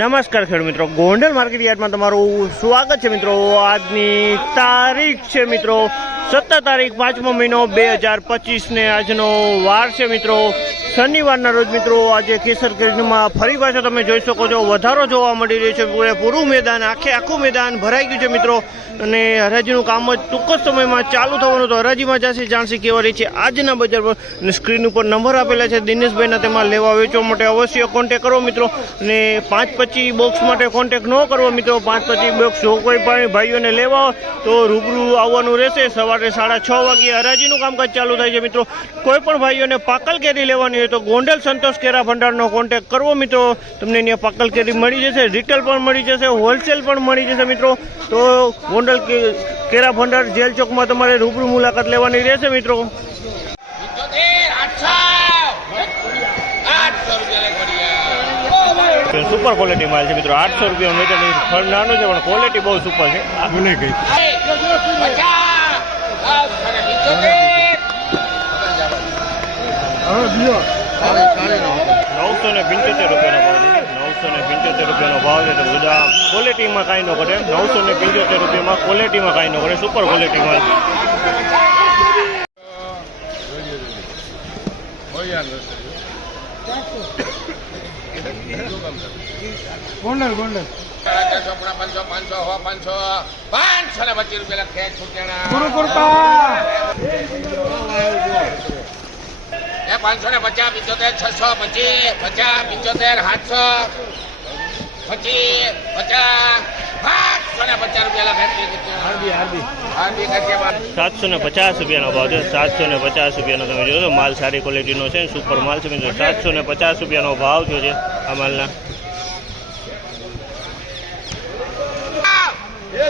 નમસ્કાર ખેડૂત મિત્રો. ગોંડલ માર્કેટ યાર્ડમાં તમારું સ્વાગત છે મિત્રો. આજની તારીખ છે મિત્રો. સત્તર તારીખ પાંચમો મહિનો બે હજાર પચીસને આજનો વાર છે મિત્રો. શનિવારના રોજ મિત્રો આજે કેસર ગ્રીનમાં ફરી પાછો તમે જોઈ શકો છો. વધારો જોવા મળી રહ્યો છે. પૂરેપૂરું મેદાન, આખે આખું મેદાન ભરાઈ ગયું છે મિત્રો. અને હરાજીનું કામ જ ટૂંક જ સમયમાં ચાલુ થવાનું તો હરાજીમાં જાશે જાણસી કેવા રહી છે આજના બજાર પર. સ્ક્રીન ઉપર નંબર આપેલા છે દિનેશભાઈના, તેમાં લેવા વેચવા માટે અવશ્ય કોન્ટેક કરો મિત્રો. અને પાંચ પચીસ બોક્સ માટે કોન્ટેક ન કરવો મિત્રો. પાંચ પચીસ બોક્સ જો કોઈ પણ ભાઈઓને લેવા તો રૂબરૂ આવવાનું રહેશે. સવારે સાડા છ વાગ્યે હરાજીનું કામકાજ ચાલુ થાય છે મિત્રો. કોઈ પણ ભાઈઓને પાકલ કેરી લેવાની હોય તો ગોંડલ સંતોષ કેરા ભંડારનો કોન્ટેક કરવો મિત્રો. તમને અહીંયા પાકલ કેરી મળી જશે રિટેલ પણ મળી જશે હોલસેલ પણ મળી જશે મિત્રો. તો ગોંડલ કેરા ભંડાર જેલ ચોકમાં તમારે રૂબરૂ મુલાકાત લેવાની રહેશે મિત્રો. સુપર ક્વોલિટી માલ છે મિત્રો. આઠસો રૂપિયા વેચાણ ફળ નાનું છે પણ ક્વોલિટી બહુ સુપર છે. પચાસ, આઠસો ને પંચોતેર. નવસો ને પંચોતેર રૂપિયાનો ભાવ નવસો ને પંચોતેર રૂપિયાનો ભાવ છે તો બધા ક્વોલિટીમાં કાંઈ ન ઘટે નવસો ને પંચોતેર રૂપિયામાં ક્વોલિટીમાં કાંઈ ન ઘટે સુપર ક્વોલિટી માલ ગોંડલ ગોંડલ પાંચસો, પાંચસો, હો પાંચસો, પાંચસો ને પચીસ રૂપિયા ખેંચ. પાંચસો ને પચાસ પંચોતેર છસો પચીસ પચાસ પિંચોતેર સાતસો પચીસ પચાસ સાતસો ને પચાસ રૂપિયાનો ભાવ છે સાતસો ને પચાસ રૂપિયાનો તમે જોયો માલ સારી ક્વોલિટીનો છે સુપર માલ છે મિત્રો સાતસો ને પચાસ રૂપિયાનો ભાવ થયો છે આ માલના એ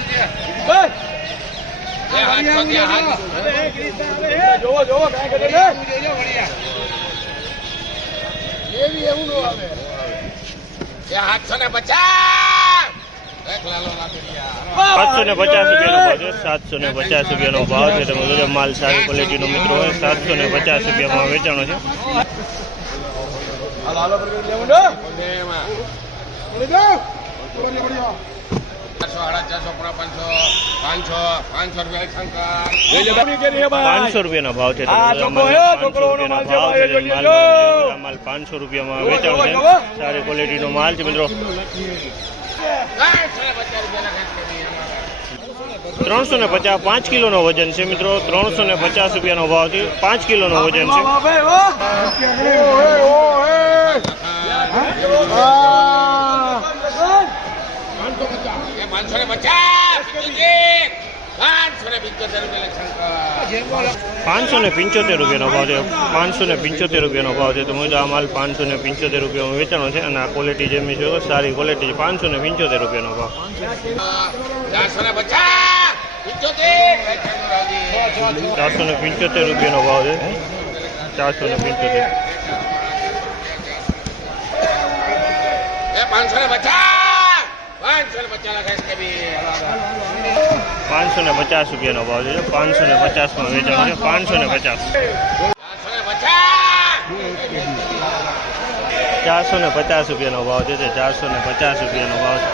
થી સાત- જોવો? એ ને પચાસ. સાતસો ને પચાસ રૂપિયાનો ભાવ છે સાતસો ને પચાસ રૂપિયાનો ભાવ છે તમે જોજો માલ સારી ક્વોલિટીનો મિત્રો હોય સાતસો ને પચાસ રૂપિયામાં વેચાણો છે. હાલો હાલો પાંચસો પાંચસો પાંચસો રૂપિયા શંકર બોલી કેરી હે ભાઈ. પાંચસો રૂપિયાના ભાવ છે આ તમે છોકરો જોજો, હે, માલ પાંચસો છોકરોનો રૂપિયાના માલ છે, ભાવ છે ભાઈ, માલ જોજો. આ માલ પાંચસો રૂપિયામાં જોવો, વેચાણો જોવો, છે જોવો. સારી ક્વોલિટીનો માલ છે મિત્રો પાંચસો ને પચાસ રૂપિયા ત્રણસો ને પચાસ પાંચ કિલોનો વજન છે મિત્રો ત્રણસો ને પચાસ રૂપિયાનો ભાવ છે પાંચ કિલોનો વજન છે બાબા ભાઈ, હો. ઓહે, ઓહે. હા. એ પાંચસો ને પચાસ પંચોતેર. પાંચસો ને પંચોતેર રૂપિયા પાંચસો ને પંચોતેર રૂપિયાનો ભાવ છે. પાંચસો ને પંચોતેર રૂપિયાનો ભાવ છે. તો હું આ માલ પાંચસો ને પંચોતેર રૂપિયામાં વેચાણો છે અને આ ક્વોલિટી જે મેં જોયો સારી ક્વોલિટી છે પાંચસો ને પંચોતેર રૂપિયાનો ભાવ. ચારસો ને પચાસ. પંચોતેર. ચારસો ને પંચોતેર રૂપિયાનો ભાવ છે. ચારસો ને પંચોતેર. પાંચસો ને પચાસ. પાંચસો ને પચાસ રૂપિયાનો ભાવ છે પાંચસો ને પચાસમાં વેચાણ છે, પાંચસો ને પચાસ. ચારસો ને પચાસ રૂપિયાનો ભાવ છે ચારસો ને પચાસ રૂપિયાનો ભાવ છે.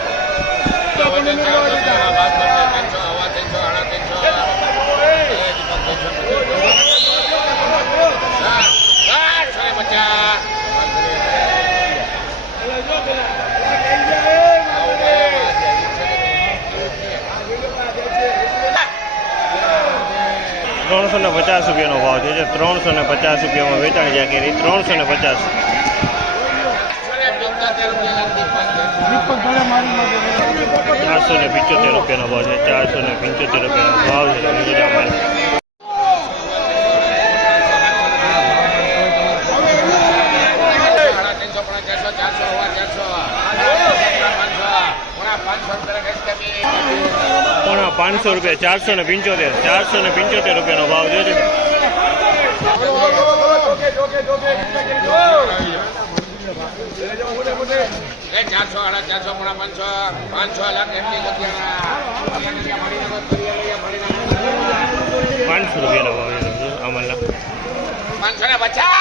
પચાસ રૂપિયાનો ભાવ છે. જે ત્રણસો ને પચાસ રૂપિયામાં વેચાણ જ્યાં કેરી ત્રણસો ને પચાસ. ચારસો ને પિચોતેર રૂપિયાનો ભાવ છે. ચારસો ને પંચોતેર રૂપિયાનો ભાવ છે. ચારસો માલ. પોણા પાંચસો રૂપિયા ચારસો ને પંચોતેર ચારસો ને પંચોતેર રૂપિયાનો ભાવ જોજો ચારસો સાડા ચારસો પોણા પાંચસો પાંચસો લાખ પાંચસો રૂપિયાનો ભાવ માલના પાંચસો ને પચાસ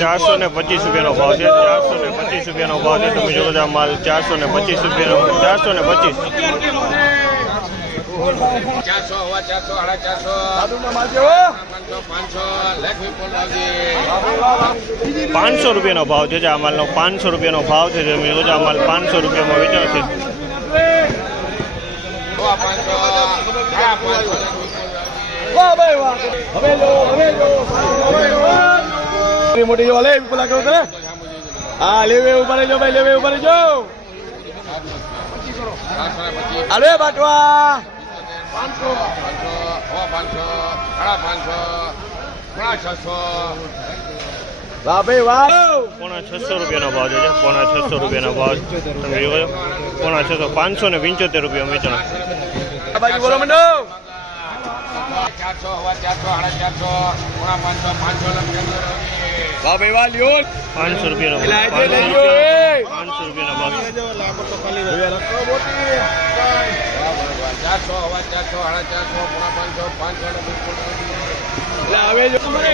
ચારસો ને પચીસ રૂપિયાનો ભાવ છે. ચારસો ને પચીસ રૂપિયાનો ભાવ છે. તમે જો બધા માલ ચારસો ને પચીસ રૂપિયાનો ચારસો ને પચીસ. પાંચસો રૂપિયાનો ભાવ છે. આ માલનો પાંચસો રૂપિયાનો ભાવ છે તમે જો આ માલ પાંચસો રૂપિયામાં વેચાણ સાડા પાંચસો લખવી પણ લાવજે વાહ મોટી જો લે પેલા કરો તને હા લેવે ઊભા જો ભાઈ લેવે ઊભા પચીસ અરે બાટવા પાંચસો છસો વાહ ભાઈ વાહ પોણા છસો રૂપિયાનો ભાવ છે પોણા છસો રૂપિયાનો ભાવ. તમે જોવો પોણા છસો પાંચસો ને પંચોતેર રૂપિયા વેચાણ બોલો મંડો ચારસો હવા ચારસો સાડા ચારસો પોણા પાંચસો પાંચસો ભાઈ વાહ લ્યો. પાંચસો રૂપિયા પાંચસો રૂપિયાનો ભાવ ચારસો હવા ચારસો સાડા ચારસો પોણા પાંચસો પાંચસો એટલે હવે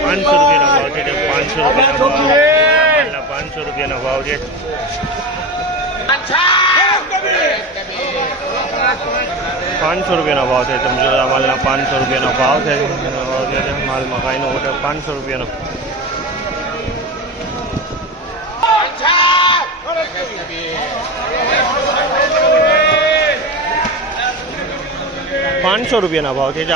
પાંચસો રૂપિયાનો ભાવ છે પાંચસો રૂપિયાનો પાંચસો રૂપિયાનો ભાવ છે. પાંચસો રૂપિયાનો ભાવ છે. તમે જો માલના પાંચસો રૂપિયાનો ભાવ છે. માલ મકાઈનો ઓર્ડર પાંચસો રૂપિયાનો. પાંચસો રૂપિયાના ભાવ છે. જે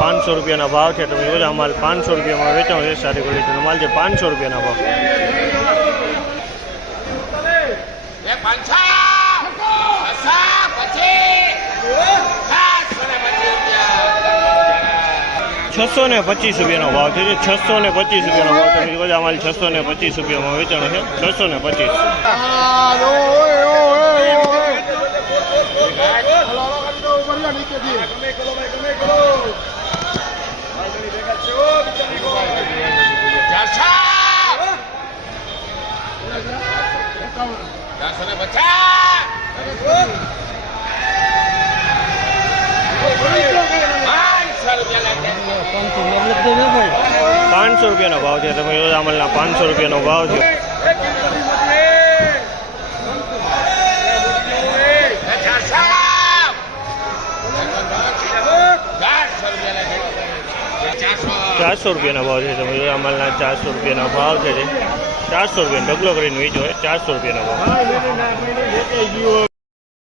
પાંચસો રૂપિયાના ભાવ છે. તમે જોજો અમારે પાંચસો રૂપિયામાં વેચાણ છે, સારી ક્વોલિટીનો માલ છે. પાંચસો રૂપિયાના ભાવ. છસો ને પચીસ રૂપિયાનો ભાવ છે. છસો ને પચીસ રૂપિયાનો ભાવ જોજો આ માલ છસો ને પચીસ રૂપિયામાં વેચાણ છે. છસો ને પચીસ. ચારસો રૂપિયાનો ભાવ છે, તમે જોજો આ પાંચસો રૂપિયાનો ભાવ છે. ચારસો રૂપિયાના ભાવ છે, તમે જોજો આ ચારસો રૂપિયાના ભાવ છે. ચારસો રૂપિયા ઢગલો કરીને વેચો, ચારસો રૂપિયાનો ભાવ.